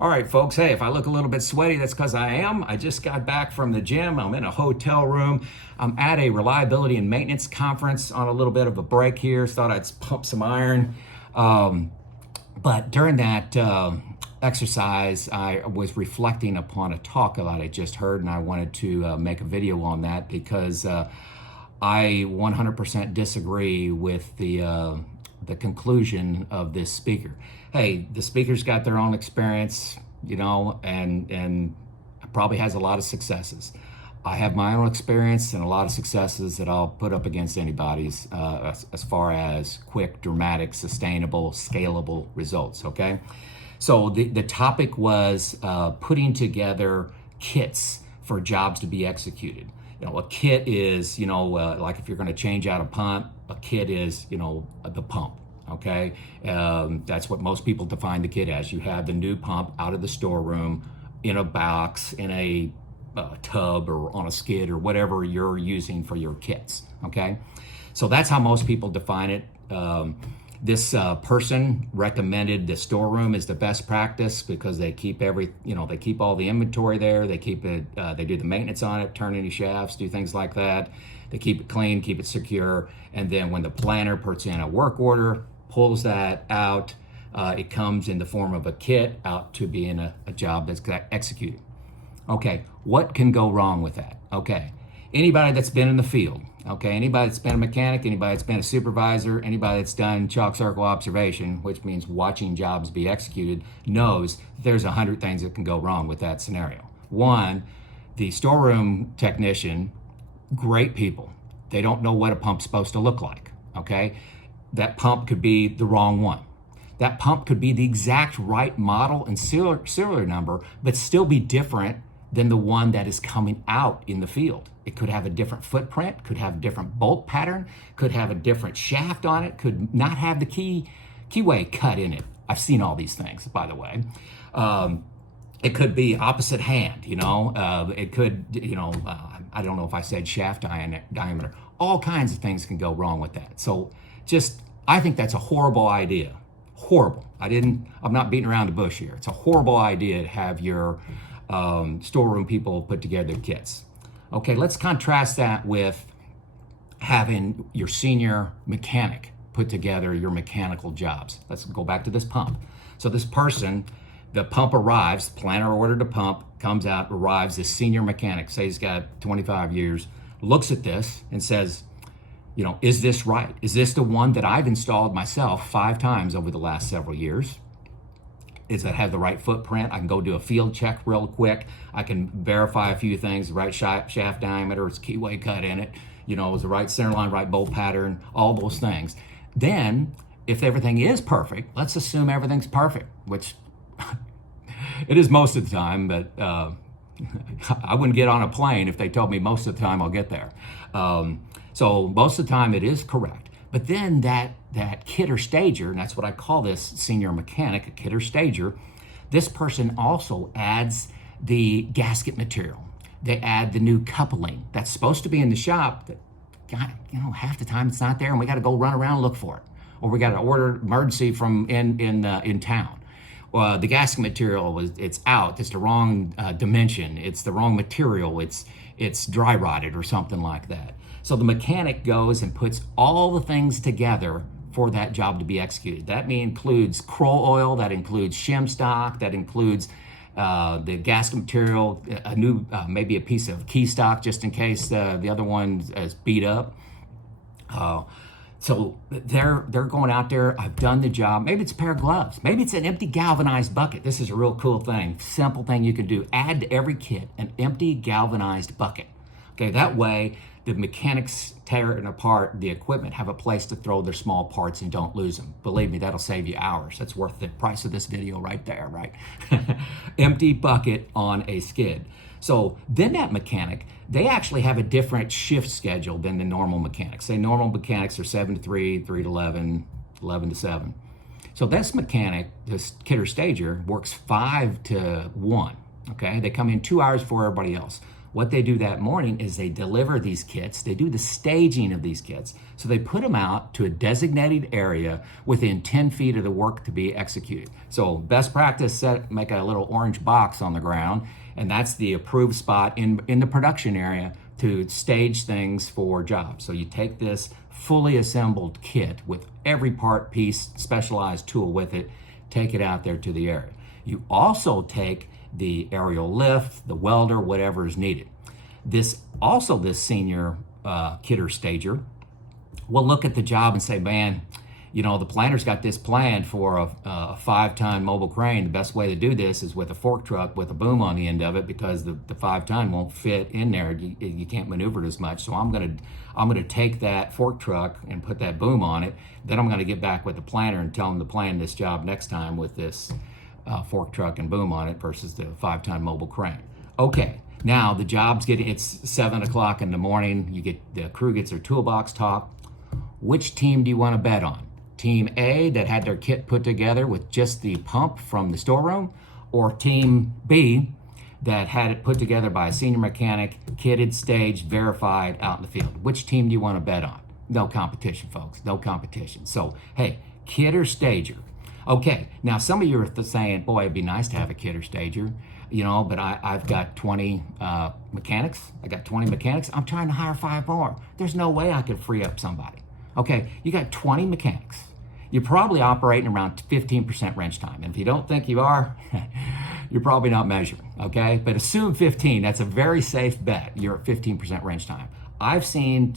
All right, folks. Hey, if I look a little bit sweaty, that's because I am. I just got back from the gym. I'm in a hotel room. I'm at a reliability and maintenance conference on a little bit of a break here. Thought I'd pump some iron. But during that exercise, I was reflecting upon a talk that I just heard, and I wanted to make a video on that because I 100% disagree with the conclusion of this speaker. Hey, the speaker's got their own experience, you know, and probably has a lot of successes. I have my own experience and a lot of successes that I'll put up against anybody's as far as quick, dramatic, sustainable, scalable results, okay? So the topic was putting together kits for jobs to be executed. You know, a kit is, like if you're going to change out a pump, a kit is, the pump, okay? That's what most people define the kit as. You have the new pump out of the storeroom in a box, in a tub, or on a skid, or whatever you're using for your kits, okay? So that's how most people define it. This person recommended the storeroom is the best practice because they keep they keep all the inventory there. They keep it, they do the maintenance on it, turn any shafts, do things like that. They keep it clean, keep it secure. And then when the planner puts in a work order, pulls that out, it comes in the form of a kit out to be in a job that's executed. Okay, what can go wrong with that? Okay, anybody that's been in the field, okay, anybody that's been a mechanic, anybody that's been a supervisor, anybody that's done chalk circle observation, which means watching jobs be executed, knows there's 100 things that can go wrong with that scenario. One, the storeroom technician, great people. They don't know what a pump's supposed to look like, okay? That pump could be the wrong one. That pump could be the exact right model and serial number, but still be different than the one that is coming out in the field. It could have a different footprint, could have a different bolt pattern, could have a different shaft on it, could not have the keyway cut in it. I've seen all these things, by the way. It could be opposite hand, it could, I don't know if I said shaft diameter. All kinds of things can go wrong with that. So I think that's a horrible idea. Horrible. I'm not beating around the bush here. It's a horrible idea to have your storeroom people put together kits. Okay, let's contrast that with having your senior mechanic put together your mechanical jobs. Let's go back to this pump. So this person, the pump arrives, planner ordered a pump, comes out, arrives, this senior mechanic, say he's got 25 years, looks at this and says, is this right? Is this the one that I've installed myself 5 times over the last several years? Does it have the right footprint? I can go do a field check real quick. I can verify a few things, the right shaft diameter, its keyway cut in it, is the right center line, right bolt pattern, all those things. Then, if everything is perfect, let's assume everything's perfect, which it is most of the time, but I wouldn't get on a plane if they told me most of the time I'll get there. So most of the time it is correct. But then that kit or stager, and that's what I call this senior mechanic, a kit or stager, this person also adds the gasket material. They add the new coupling that's supposed to be in the shop that, half the time it's not there and we got to go run around and look for it. Or we got to order emergency from in town. The gasket material, it's out, it's the wrong dimension, it's the wrong material, it's dry rotted or something like that. So the mechanic goes and puts all the things together for that job to be executed. That includes Kroll oil, that includes shim stock, that includes the gasket material, a new, maybe a piece of key stock just in case the other one is beat up. So they're going out there, I've done the job. Maybe it's a pair of gloves. Maybe it's an empty galvanized bucket. This is a real cool thing, simple thing you can do. Add to every kit an empty galvanized bucket. Okay, that way the mechanics tearing apart the equipment have a place to throw their small parts and don't lose them. Believe me, that'll save you hours. That's worth the price of this video right there, right? Empty bucket on a skid. So then that mechanic, they actually have a different shift schedule than the normal mechanics. Say normal mechanics are 7 to 3, 3 to 11, 11 to 7. So this mechanic, this kit or stager, works 5 to 1, okay? They come in 2 hours before everybody else. what they do that morning is they deliver these kits. They do the staging of these kits. So they put them out to a designated area within 10 feet of the work to be executed. So best practice, make a little orange box on the ground, and that's the approved spot in the production area to stage things for jobs. So you take this fully assembled kit with every part, piece, specialized tool with it, take it out there to the area. You also take the aerial lift, the welder, whatever is needed. This senior kitter stager will look at the job and say, man, you know, the planner's got this planned for a 5-ton mobile crane. The best way to do this is with a fork truck with a boom on the end of it, because the 5-ton won't fit in there. You can't maneuver it as much. So I'm gonna take that fork truck and put that boom on it. Then I'm gonna get back with the planner and tell him to plan this job next time with this fork truck and boom on it versus the 5-ton mobile crane. Okay, now the job's it's 7 o'clock in the morning. The crew gets their toolbox talk. Which team do you want to bet on? Team A that had their kit put together with just the pump from the storeroom, or Team B that had it put together by a senior mechanic, kitted, staged, verified out in the field? Which team do you want to bet on? No competition, folks, no competition. So, hey, kit or stager? Okay, now some of you are saying, boy, it'd be nice to have a kit or stager, you know, but I've got 20 mechanics. I got 20 mechanics. I'm trying to hire 5 more. There's no way I could free up somebody. Okay, you got 20 mechanics. You're probably operating around 15% wrench time. And if you don't think you are, you're probably not measuring, okay? But assume 15, that's a very safe bet. You're at 15% wrench time. I've seen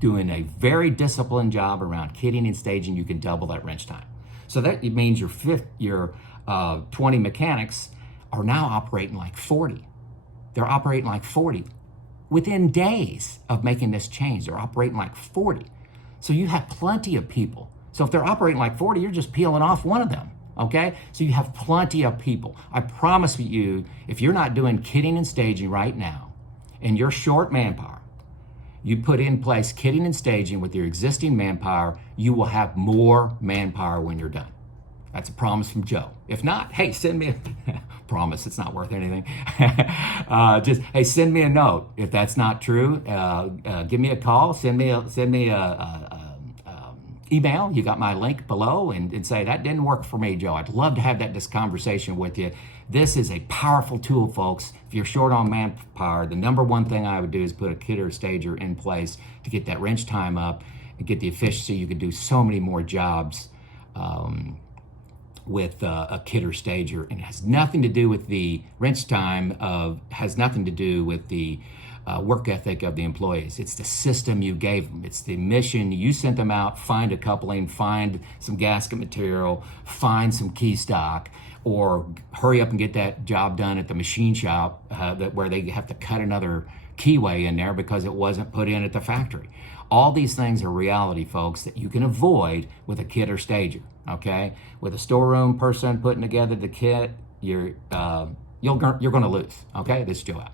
doing a very disciplined job around kitting and staging, you can double that wrench time. So that means your 20 mechanics are now operating like 40. They're operating like 40. Within days of making this change, they're operating like 40. So you have plenty of people. So if they're operating like 40, you're just peeling off one of them, okay? So you have plenty of people. I promise you, if you're not doing kitting and staging right now, and you're short manpower, you put in place kitting and staging with your existing manpower, you will have more manpower when you're done. That's a promise from Joe. If not, hey, send me a promise. It's not worth anything. Hey, send me a note. If that's not true, give me a call. Send me a email. You got my link below, and say that didn't work for me, Joe. I'd love to have this conversation with you. This is a powerful tool, folks. If you're short on manpower, the number one thing I would do is put a kit or stager in place to get that wrench time up and get the efficiency. You could do so many more jobs with a kit or stager, and it has nothing to do with the wrench time, has nothing to do with the work ethic of the employees. It's the system you gave them. It's the mission. You sent them out, find a coupling, find some gasket material, find some key stock, or hurry up and get that job done at the machine shop where they have to cut another keyway in there because it wasn't put in at the factory. All these things are reality, folks, that you can avoid with a kit or stager, okay? With a storeroom person putting together the kit, you're going to lose, okay? This is Joe out.